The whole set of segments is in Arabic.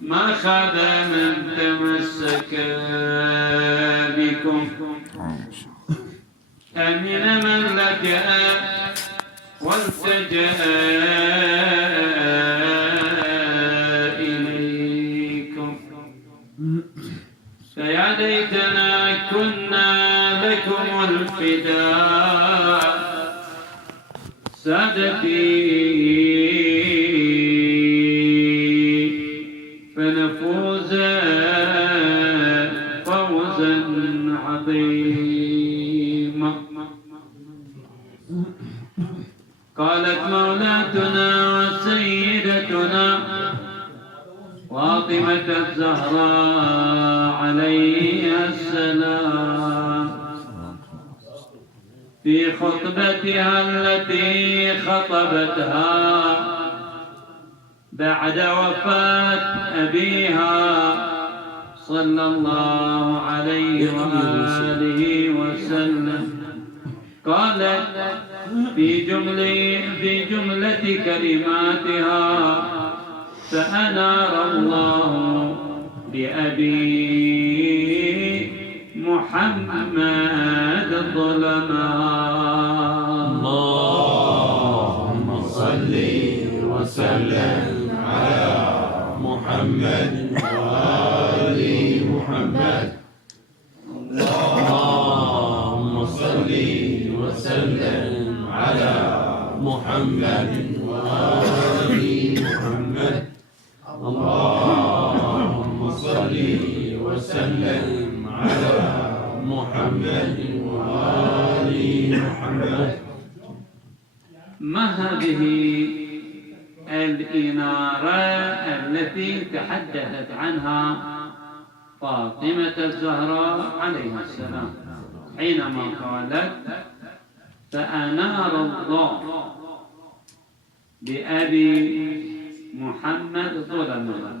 ما خاب من تمسك بكم، أمن من لجأ والتجأ إليكم. فيا ليتنا كنا لكم الفداء سادتي، فنفوز فوزا عظيما. قالت مولاتنا وسيدتنا فاطمة الزهراء عليها السلام في خطبتها التي خطبتها بعد وفاة أبيها صلى الله عليه وآله وسلم، قالت في جملة كلماتها: فأنار الله بأبي محمد الظلماء. اللهم صل وسلم على محمد وآل محمد. اللهم صل وسلم على محمد وآل محمد. اللهم صل وسلم على محمد وآل محمد. ما هذه الإنارة التي تحدثت عنها فاطمة الزهراء عليها السلام حينما قالت: فأنار الله بأبي محمد ظلماء؟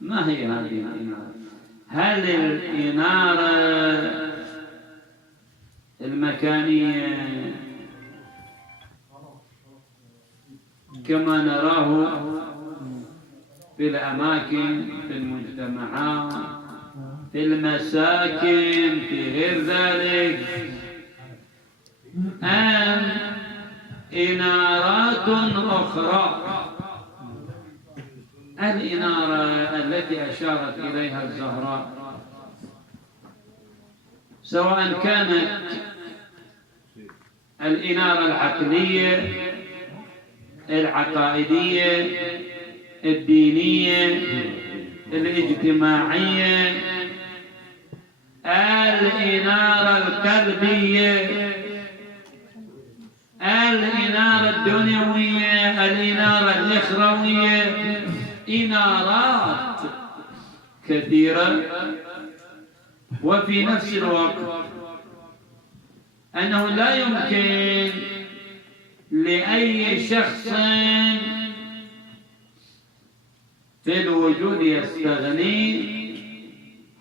ما هي هذه الإنارة؟ هل الإنارة المكانية كما نراه في الأماكن، في المجتمعات، في المساكن، في غير ذلك، أم إنارات أخرى؟ الإنارة التي أشارت إليها الزهراء سواء كانت الإنارة العقلية، العقائدية، الدينية، الاجتماعية، الإنارة القلبية، الإنارة الدنيوية، الإنارة الأخروية، إنارات كثيرة. وفي نفس الوقت أنه لا يمكن لأي شخص في الوجود يستغني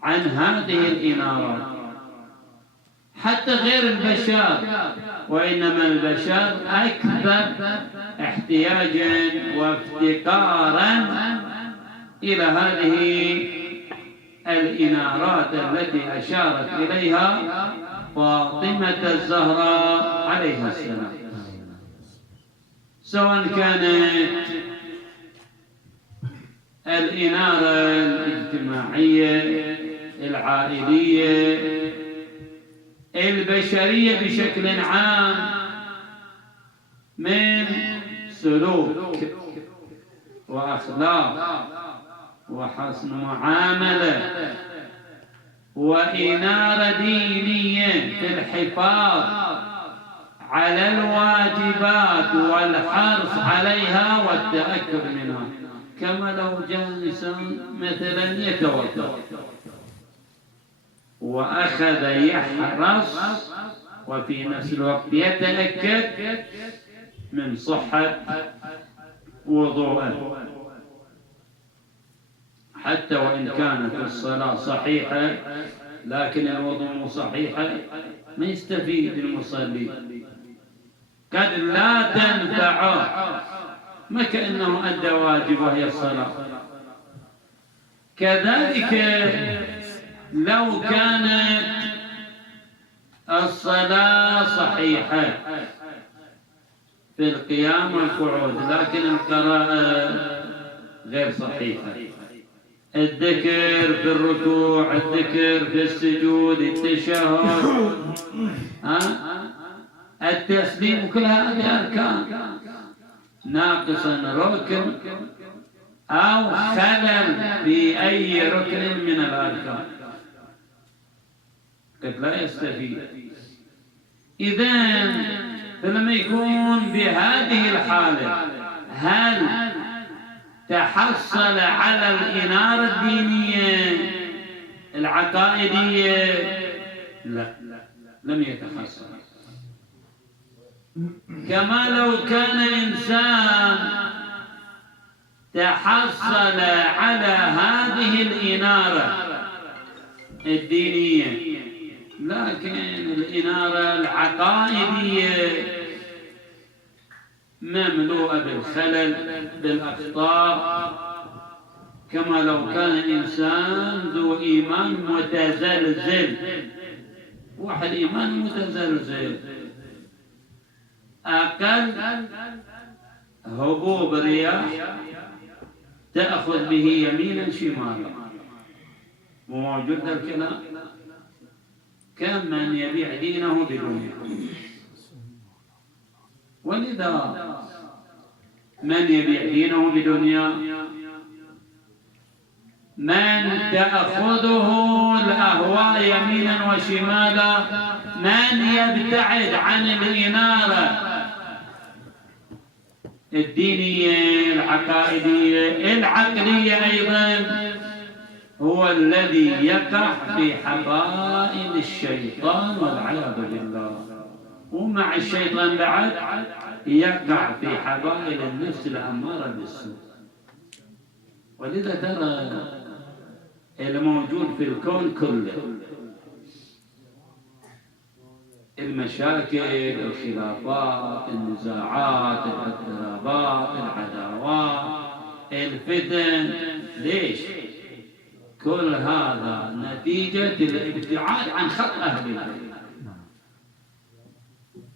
عن هذه الإنارات، حتى غير البشر، وإنما البشر أكثر احتياجا وافتقارا إلى هذه الإنارات التي أشارت إليها فاطمة الزهراء عليها السلام، سواء كانت الإنارة الاجتماعية، العائلية، البشرية بشكل عام، من سلوك وأخلاق وحسن معاملة، وإنارة دينية في الحفاظ على الواجبات والحرص عليها والتأكد منها، كما لو جاء إنسان مثلا يتوضأ وأخذ يحرص وفي نفس الوقت يتأكد من صحة وضوءه، حتى وإن كانت الصلاة صحيحة لكن الوضوء مو صحيحة ما يستفيد المصلي، قد لا تنفعه، ما كأنه أدى واجب وهي الصلاة. كذلك لو كانت الصلاة صحيحة في القيام والقعود لكن القراءة غير صحيحة، الذكر في الركوع، الذكر في السجود، التشهد، التسليم، كل هذه أركان ناقصا ركن أو خلل في أي ركن من الأركان قد لا يستفيد. إذن فلما يكون بهذه الحالة هل تحصل على الإنارة الدينية العقائدية؟ لا، لم يتحصل. كما لو كان إنسان تحصل على هذه الإنارة الدينية لكن الإنارة العقائدية مملوءة بالخلل بالأخطاء، كما لو كان إنسان ذو إيمان متزلزل، واحد إيمان متزلزل أقل هبوب رياح تأخذ به يمينا شمالا، وموجود الكلام كم من يبيع دينه بدنيا. ولذا من يبيع دينه بدنيا من تأخذه الأهواء يمينا وشمالا، من يبتعد عن الإنارة الدينية العقائدية العقلية أيضا، هو الذي يقع في حبائل الشيطان والعياذ بالله. ومع الشيطان بعد يقع في حبائل النفس الأمارة بالسوء. ولذا ترى الموجود في الكون كله المشاكل، الخلافات، النزاعات، الاضطرابات، العداوات، الفتن، ليش؟ كل هذا نتيجة الابتعاد عن خط أهل البيت.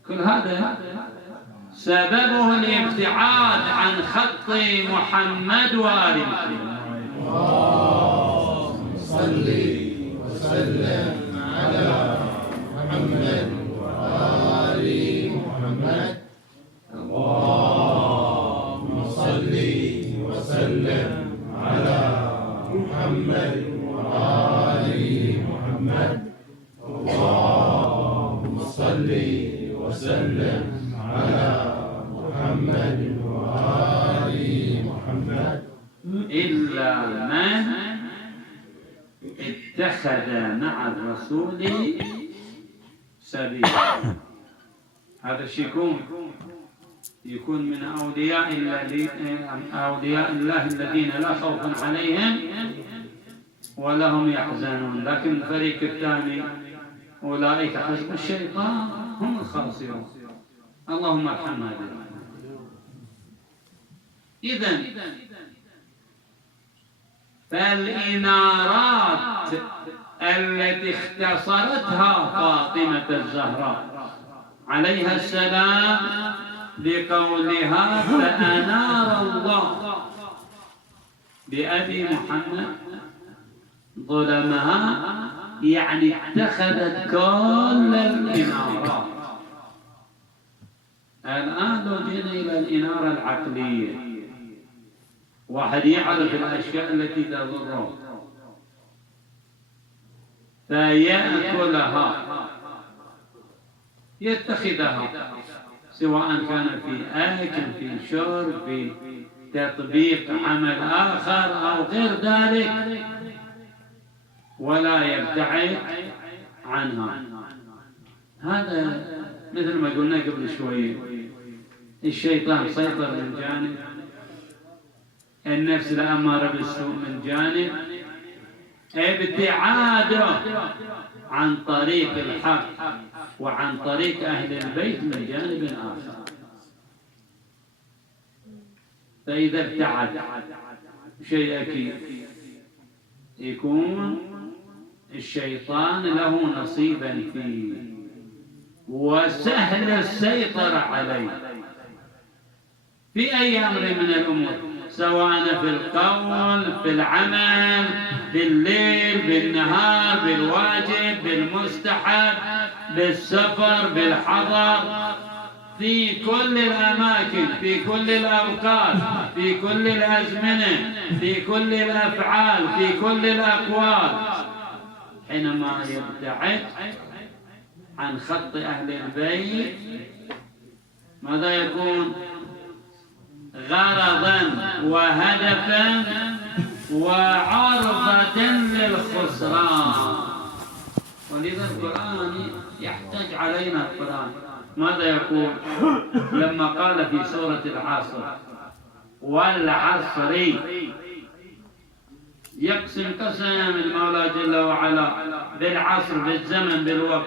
كل هذا سببه الابتعاد عن خط محمد وآل محمد. اللهم صل وسلم على محمد وآل محمد. اللهم صل وسلم على محمد وآل محمد. اللهم صل وسلم على محمد وآل محمد. إلا من اتخذ مع الرسول سبيلا. هذا الشيء يكون من أولياء الله الذين لا خوف عليهم ولا هم يحزنون. لكن الفريق الثاني أولئك حزب الشيطان هم الخاسرون. اللهم ارحمنا بهم. إذن فالإنارات التي اختصرتها فاطمة الزهراء عليها السلام بقولها فأنار الله بأبي محمد ظلمها، يعني اتخذت كل الإنارات. الآن لو جينا إلى الإنارة العقلية، واحد يعرف الأشياء التي تضره فيأكلها يتخذها، سواء كان في أكل، في شرب، في تطبيق عمل آخر أو غير ذلك، ولا يبتعد عنها. هذا مثل ما قلنا قبل شوية، الشيطان سيطر من جانب، النفس الأمارة بالسوء من جانب، ابتعاده عن طريق الحق وعن طريق أهل البيت من جانب آخر. فإذا ابتعد شيء أكيد يكون الشيطان له نصيبا فيه وسهل السيطرة عليه في أي أمر من الأمور، سواء في القول، في العمل، بالليل، بالنهار، بالواجب، بالمستحب، بالسفر، بالحضر، في كل الأماكن، في كل الأوقات، في كل الأزمنة، في كل الأفعال، في كل الأقوال. حينما يبتعد عن خط أهل البيت ماذا يكون؟ غرضا وهدفا وعرضة للخسران. ولذا القرآن يحتاج علينا القرآن. ماذا يقول لما قال في سورة العصر والعصر؟ يقسم قسم المولى جل وعلا بالعصر، بالزمن، بالوقت.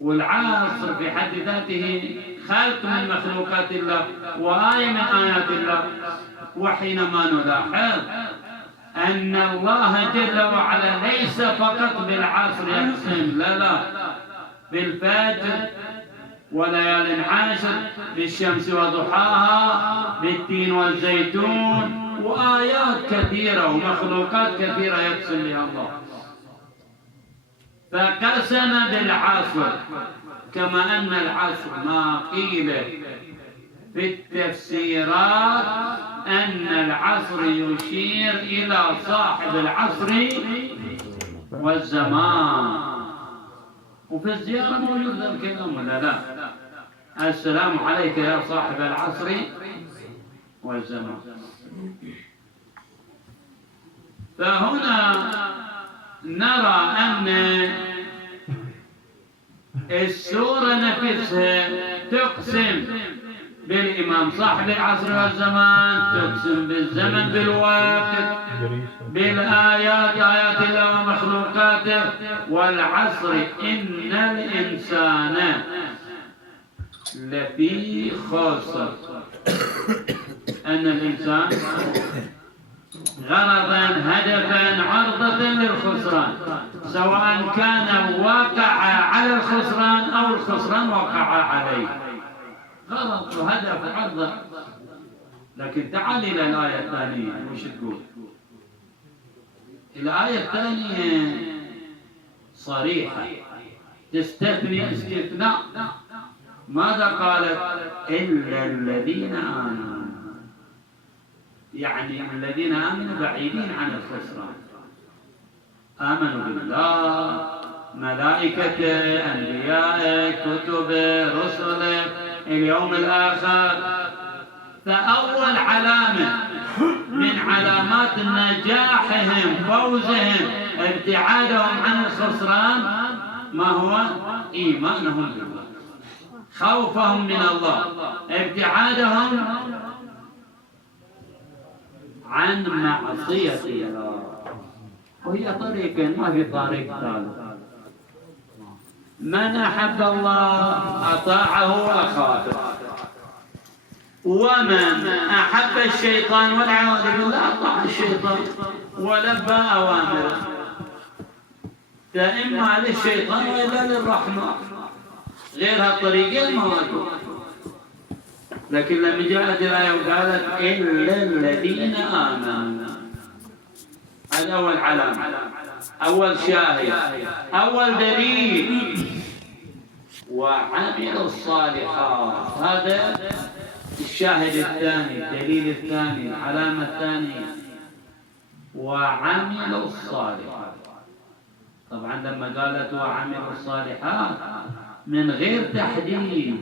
والعصر في حد ذاته خلق من مخلوقات الله وآية من آيات الله. وحينما نلاحظ أن الله جل وعلا ليس فقط بالعصر يقسم، لا، بالفجر وليال عشر، بالشمس وضحاها، بالتين والزيتون، وآيات كثيرة ومخلوقات كثيرة يقسم بها الله. فقسم بالعصر، كما أن العصر ما قيل في التفسيرات أن العصر يشير إلى صاحب العصر والزمان. وفي الزيارة موجود ذا الكلام ولا لا؟ السلام عليك يا صاحب العصر والزمان. فهنا نرى أن السورة نفسها تقسم بالإمام صاحب العصر والزمان، تقسم بالزمن، بالوقت، بالآيات، آيات الله ومخلوقاته. والعصر إن الإنسان لفي خسر. أن الإنسان غرضا، هدفا، عرضة للخسران، سواء كان واقع على الخسران أو الخسران وقع عليه. غرض وهدف وعرضة. لكن تعال إلى الآية الثانية، وش تقول؟ الآية الثانية صريحة، تستثني استثناء. ماذا قالت؟ إلا الذين آمنوا. يعني الذين آمنوا بعيدين عن الخسران، آمنوا بالله، ملائكته، أنبيائه، كتبه، رسله، اليوم الآخر. فأول علامة من علامات نجاحهم، فوزهم، ابتعادهم عن الخسران ما هو؟ إيمانهم بالله، خوفهم من الله، ابتعادهم عن معصية الله. وهي طريق، ما في طريق ثالث. من أحب الله أطاعه وأخافه، ومن أحب الشيطان والعياذ بالله أطاع الشيطان ولبى أوامره. فإما للشيطان وإلا للرحمة، غير هالطريقين موجود. لكن لما جاءت الآية وقالت إلا الذين آمنوا، هذا أول علامة، أول شاهد، أول دليل. وعملوا الصالحات، هذا الشاهد الثاني، الدليل الثاني، العلامة الثانية. وعملوا الصالحات. طبعا لما قالت وعملوا الصالحات من غير تحديد،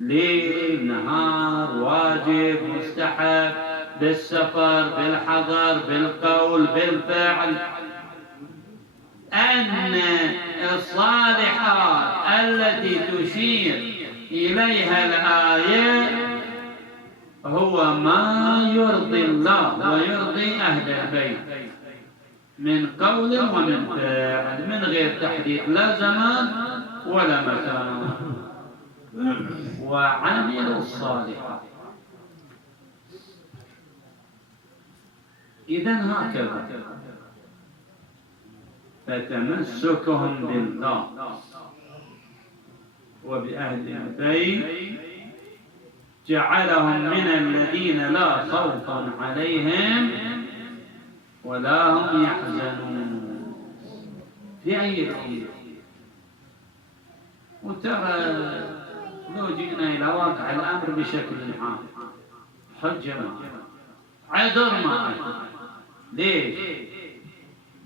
ليل، نهار، واجب، مستحب، بالسفر، بالحضر، بالقول، بالفعل. أن الصالحات التي تشير إليها الآية هو ما يرضي الله ويرضي أهل البيت من قول ومن فعل، من غير تحديد لا زمان ولا مكان. وعملوا الصالحات. إذن هكذا فتمسكهم بالله وبأهل البيت جعلهم من الذين لا خوف عليهم ولا هم يحزنون في أي الأمور. وترى لو جئنا إلى واقع الأمر بشكل عام حجة ما عذر ما ليش؟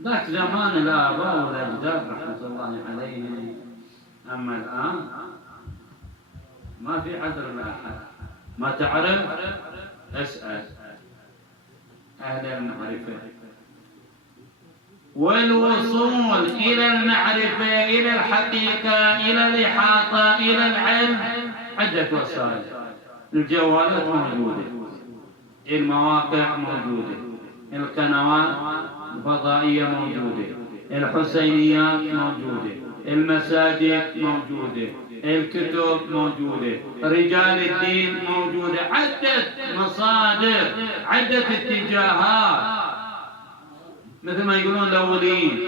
ذاك زمان الآباء والأجداد رحمة الله عليهم، أما الآن ما في عذر لأحد. ما تعرف اسأل أهل المعرفة. والوصول إلى المعرفة، إلى الحقيقة، إلى الإحاطة، إلى العلم عدة وسائل. الجوالات موجودة، المواقع موجودة، القنوات الفضائية موجودة، الحسينيات موجودة، المساجد موجودة، الكتب موجودة، رجال الدين موجودة، عدة مصادر، عدة اتجاهات. مثل ما يقولون الأولين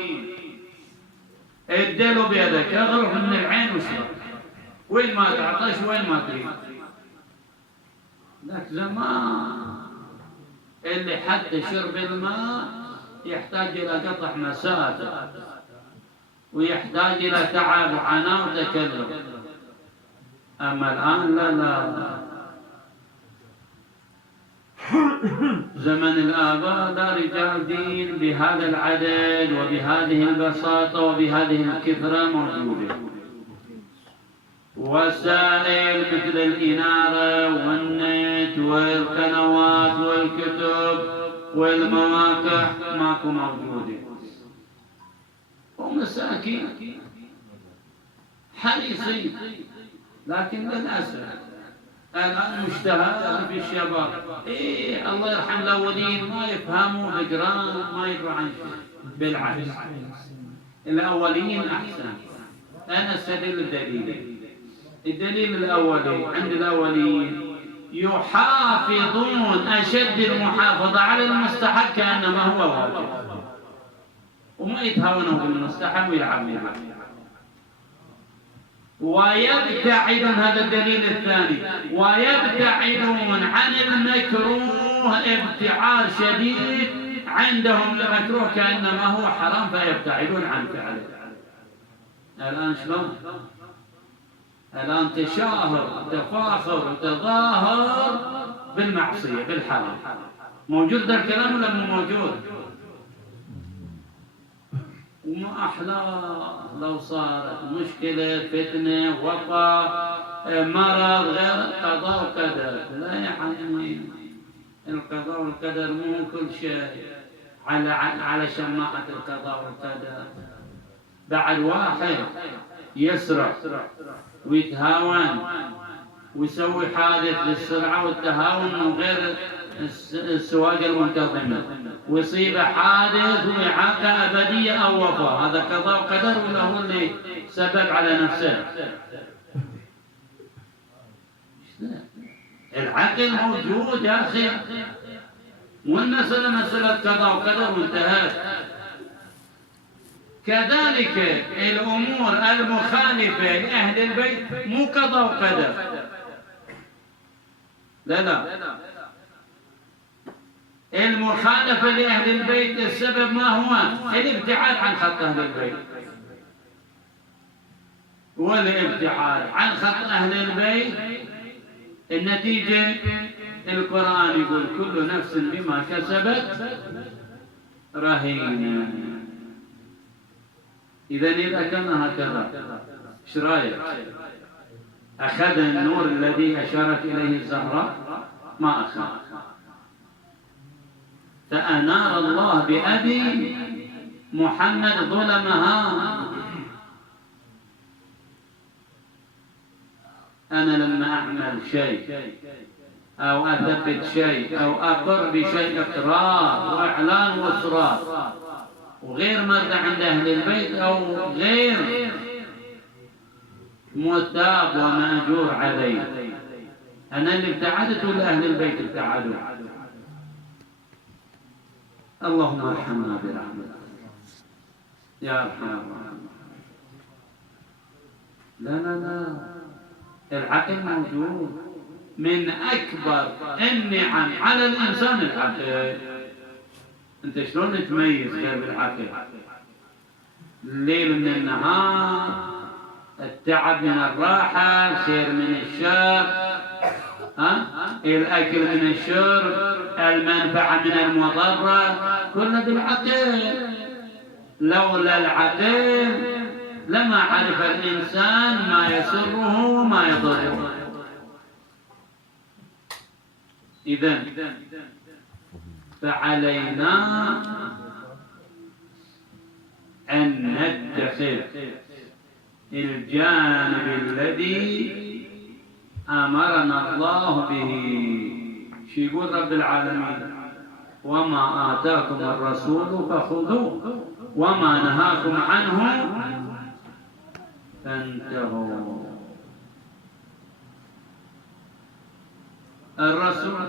ادلوا بيدك اغرف من العين وشرب، وين ما تعطش وين ما تريد. ذاك زمان اللي حتى شرب الماء يحتاج إلى قطع مسافة ويحتاج إلى تعب وعناء وتكلف. أما الآن لا زمن الآباء لا رجال دين بهذا العدد وبهذه البساطة وبهذه الكثرة موجودة. وسائل مثل الإنارة والنت والقنوات والكتب والمواقع ماكو موجودة. ومساكين حريصين، لكن للأسف الآن مشتهى في الشباب. الله يرحم الأولين ما يفهموا بقران، ما يدروا عن شيء. بالعكس الأولين أحسن. أنا استدل الدليل الأولي عند الأولين يحافظون أشد المحافظة على المستحب كأنما هو واجب، وما يتهاونوا بالمستحب ويلعبوا. ويبتعدون، هذا الدليل الثاني، ويبتعدون عن المكروه ابتعاد شديد. عندهم المكروه كأنما هو حرام فيبتعدون عن فعله. الآن شلون؟ الآن تشاهر تفاخر تظاهر بالمعصية بالحرام. موجود ذا الكلام ولا مو موجود؟ وما أحلى لو صارت مشكلة فتنة وفاة مرض غير قضاء وقدر. لا يعني القضاء والقدر مو كل شيء على شماعة القضاء والقدر. بعد واحد يسرع ويتهاون ويسوي حادث للسرعة والتهاون من غير السواقة المنتظمة ويصيب حادث وإعاقة أبدية أو وفاة، هذا قضاء وقدر ولا هو اللي سبب على نفسه؟ العقل موجود يا أخي، والمسألة مسألة قضاء وقدر وانتهت. كذلك الأمور المخالفة لأهل البيت مو قضاء وقدر، لا المخالفة لأهل البيت السبب ما هو؟ الابتعاد عن خط أهل البيت. والابتعاد عن خط أهل البيت النتيجة القرآن يقول كل نفس بما كسبت رهينة. إذا كان هكذا ايش رايك؟ أخذ النور الذي أشارت إليه الزهراء؟ ما أخذ. فأنار الله بأبي محمد ظلمها. أنا لما أعمل شيء أو أثبت شيء أو أقر بشيء إقرار وإعلان وإصرار وغير مرضى عند أهل البيت أو غير مثاب ومأجور عليه، أنا اللي ابتعدت ولا أهل البيت ابتعدوا؟ اللهم ارحمنا برحمتك يا أرحم الراحمين. لا لا لا، العقل موجود. من أكبر النعم على الإنسان العقل. أنت شلون تميز غير بالعقل؟ الليل من النهار، التعب من الراحة، الخير من الشر، الأكل من الشرب، المنفعة من المضرة، كله بالعقل. لولا العقل لما عرف الإنسان ما يسره وما يضره. إذن فعلينا أن نتخذ الجانب الذي أمرنا الله به. شو يقول رب العالمين؟ وما آتاكم الرسول فخذوه وما نهاكم عنه فانتهوا. الرسول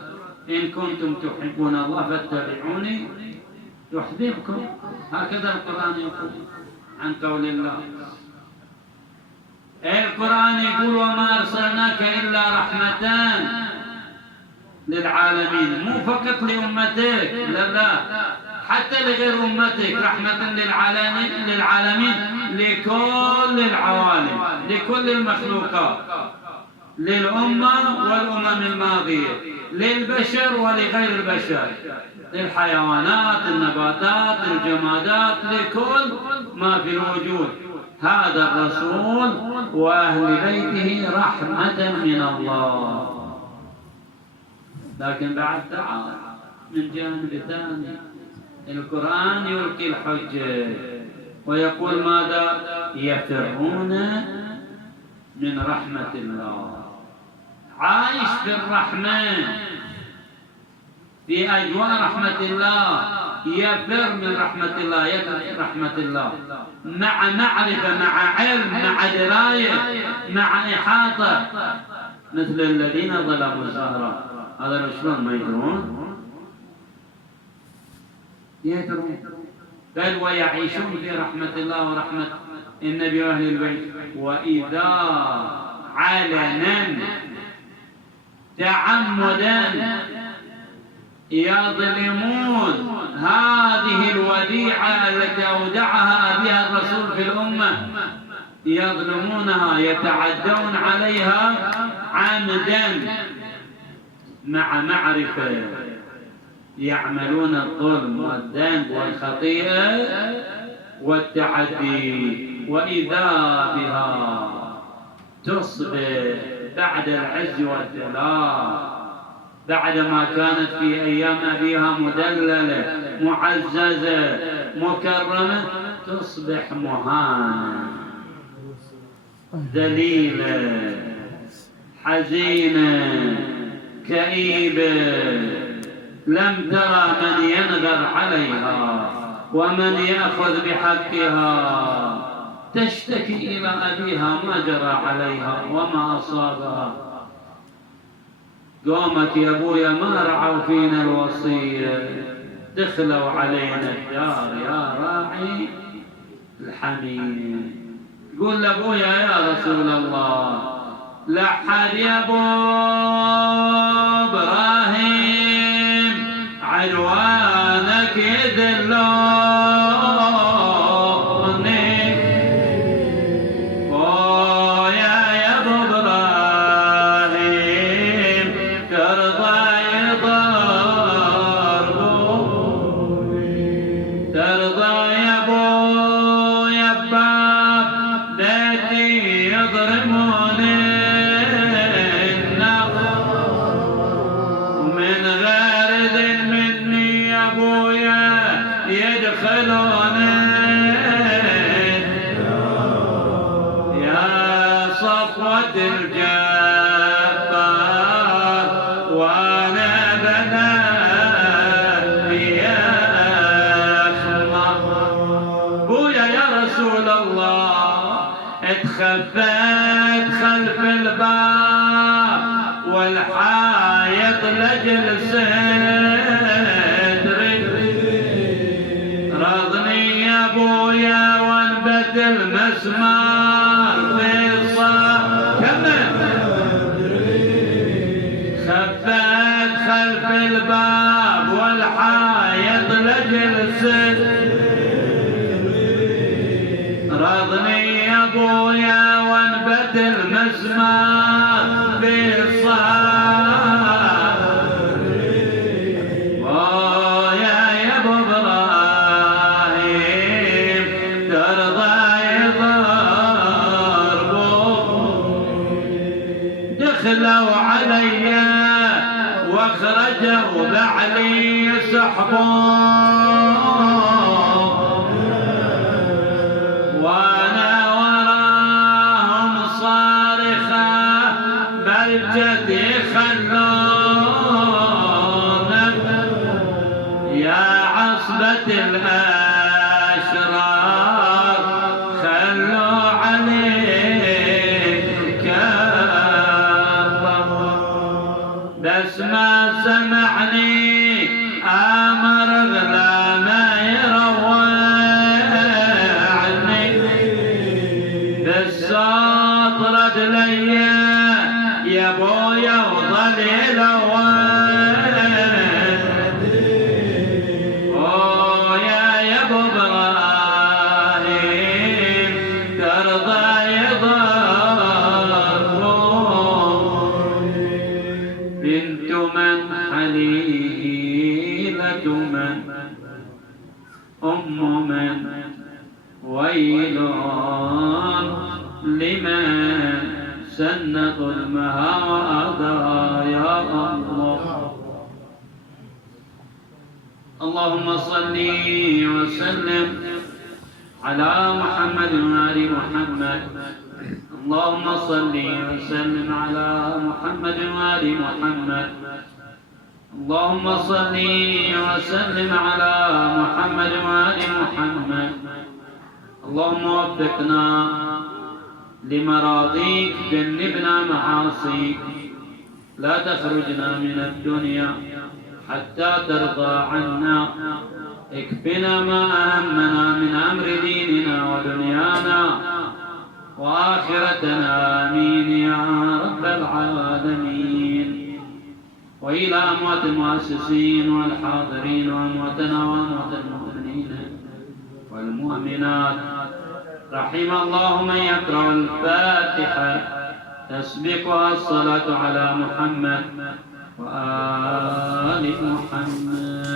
إن كنتم تحبون الله فاتبعوني يحببكم. هكذا القرآن يقول عن قول الله. القرآن يقول وما أرسلناك إلا رحمة للعالمين، مو فقط لأمتك، لا لا، حتى لغير أمتك، رحمة للعالمين، لكل العوالم، لكل المخلوقات، للأمة والأمم الماضية، للبشر ولغير البشر، للحيوانات، النباتات، الجمادات، لكل ما في الوجود. هذا الرسول وأهل بيته رحمة من الله. لكن بعد تعال من جانب ثاني، القرآن يلقي الحجة ويقول ماذا؟ يفرون من رحمة الله. عايش في الرحمة، في أجواء رحمة الله، يفر من رحمة الله، يترك رحمة الله، مع معرفة، مع علم، مع دراية، مع إحاطة، مثل الذين ظلموا الزهراء. هذا شلون ما يدرون؟ يدرون، بل ويعيشون في رحمة الله ورحمة النبي وأهل البيت. وإذا علنا تعمدا يظلمون هذه الوديعة التي أودعها بها الرسول في الأمة، يظلمونها، يتعدون عليها عمدا مع معرفة، يعملون الظلم والذنب والخطيئة والتعدي. وإذا بها تصبح بعد العز والجلال، بعدما كانت في أيام أبيها مدللة معززة مكرمة، تصبح مهانة ذليلة حزينة كئيبة، لم ترى من ينغر عليها ومن يأخذ بحقها، تشتكي إلى أبيها ما جرى عليها وما أصابها. قومك يا أبويا ما رعوا فينا الوصية، دخلوا علينا الدار يا راعي الحميم. قول لأبويا يا رسول الله لحد يا أبو إبراهيم عنوانك يذلوني، ويا أبو إبراهيم ترضى يضربوني، ترضى يا أبو يباب بيتي يضربوني، ومن غير ذن مني يا أبويا يدخلوني، يا صفوة الجبار وانا بناتي يا أبويا يا رسول الله. اتخفيت خلف الباب والحايط لجل صدري، مسمار في الصف كمل خفت خلف الباب والحايط لجلست رضني يا ابويا وانبت المسمار في الصف ويا ابو ابراهيم ترضى يضربوا دخلوا علي واخرجوا بعلي يسحبون وانا وراهم صارخه بلجتي خلونا يا عصبة الاشرار خلوا عليك كرم بس ما سمعني امر غلامه يروعني بالصوت رد لي يا ابويا وظل يلوان يا ابو ابراهيم ترضى يضربون بنت من حليلة من أم من ويل لمن سن ظلمها وأذى يا الله اللهم صل وسلم على محمد وآل محمد اللهم صل وسلم على محمد وآل محمد اللهم صل وسلم على محمد وآل محمد اللهم وفقنا لمراضيك جنبنا معاصيك لا تخرجنا من الدنيا حتى ترضى عنا اكفنا ما أهمنا من أمر ديننا ودنيانا وآخرتنا آمين يا رب العالمين وإلى أموات المؤسسين والحاضرين وأمواتنا وأموات المؤمنين والمؤمنات رحم الله من يقرأ الفاتحة تسبقها الصلاة على محمد وآل محمد